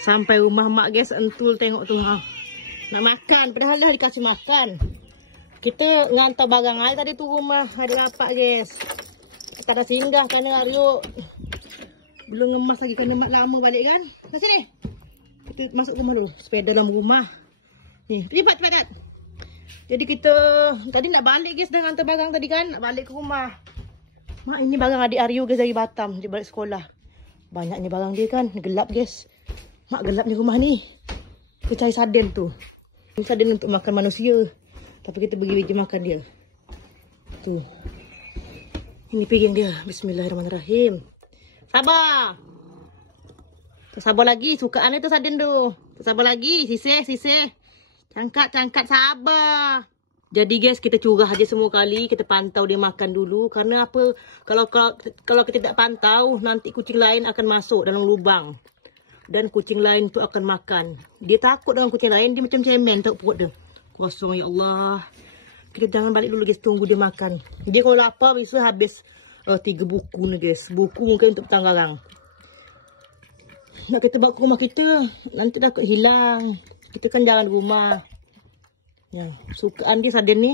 Sampai rumah mak guys, entul tengok tu ha. Nak makan, padahal dah dikasih makan. Kita ngantar barang air tadi tu rumah ada rapat guys. Kita dah singgah kerana Aryo belum ngemas lagi kena lama balik kan. Kat sini. Kita masuk rumah dulu. Sepeda dalam rumah. Ni, cepat cepat. Jadi kita tadi nak balik guys, dah hantar barang tadi kan, nak balik ke rumah. Mak, ini barang adik Aryo guys dari Batam, dia balik sekolah. Banyaknya barang dia kan, gelap guys. Mak, gelap ni rumah ni. Kita cari sarden tu. Ini sarden untuk makan manusia. Tapi kita bagi makan dia. Tu. Ini piring dia. Bismillahirrahmanirrahim. Sabar. Sabar lagi, sukaan itu sarden tu. Sabar lagi, sisih. Cangkat, sabar. Jadi guys, kita curah aja semua kali. Kita pantau dia makan dulu. Karena apa? Kalau kita tak pantau, nanti kucing lain akan masuk dalam lubang. Dan kucing lain tu akan makan. Dia takut dengan kucing lain. Dia macam cemen tau perut dia. Kosong, ya Allah. Kita jangan balik dulu guys. Tunggu dia makan. Dia kalau lapar, bisa habis 3 buku ni guys. Buku mungkin untuk petang garang. Nak kita bawa ke rumah kita. Nanti dah hilang. Kita kan jalan rumah. Ya, sukaan dia sarden ni.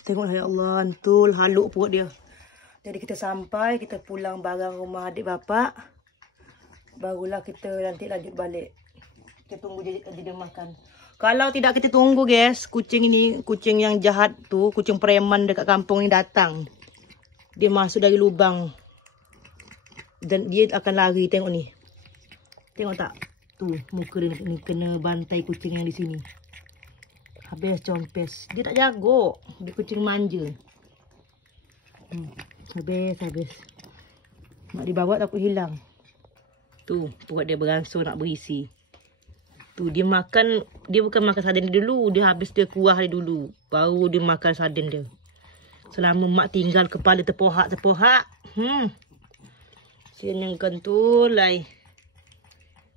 Tengok, ya Allah, antul haluk perut dia. Jadi kita sampai, kita pulang barang rumah adik bapak. Barulah kita nanti lanjut balik. Kita tunggu dia makan. Kalau tidak kita tunggu guys, kucing ini, kucing yang jahat tu, kucing preman dekat kampung ni datang. Dia masuk dari lubang. Dan dia akan lari, tengok ni. Tengok tak? Tu, muka dia ni kena bantai kucing yang di sini. Habis compes. Dia tak jago. Dia kucing manja. Habis. Mak dibawa takut hilang. Tu, perut dia beransur nak berisi. Tu, dia makan. Dia bukan makan sarden dia dulu. Dia habis dia kuah dia dulu. Baru dia makan sarden dia. Selama mak tinggal kepala terpohak. Sian yang kentul lai.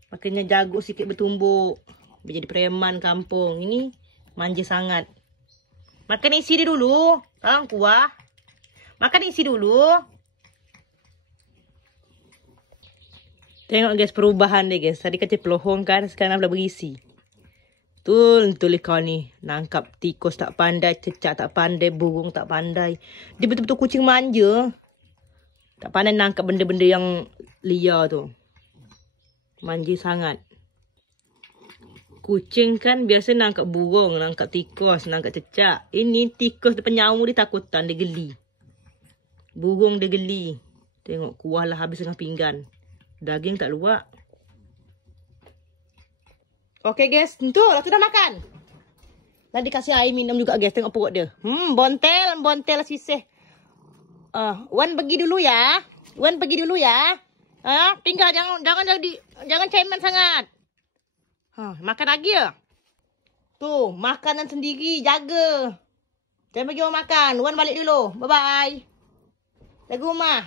Makanya jago sikit bertumbuk. Dia jadi preman kampung. Ini manja sangat. Makan isi dia dulu. Sekarang kuah. Makan isi dulu. Tengok guys perubahan dia guys. Tadi kata pelohong kan. Sekarang dah berisi. Betul kau ni. Nangkap tikus tak pandai. Cecak tak pandai. Burung tak pandai. Dia betul-betul kucing manja. Tak pandai nangkap benda-benda yang liar tu. Manja sangat. Kucing kan biasa nangkap burung, nangkap tikus, nangkap cecak. Ini tikus depan nyawa dia takutan, dia geli. Burung dia geli. Tengok kuah lah habis dengan pinggan. Daging tak luak. Okey guys, tentu lah sudah makan. Dan dikasih air minum juga guys, tengok perut dia. Bontel sisih. Wan pergi dulu ya. Tinggal jangan cemen sangat. Makan lagi ya? Tu, makanan sendiri, jaga. Jangan bagi orang makan. Wan balik dulu. Bye-bye. Jaga rumah.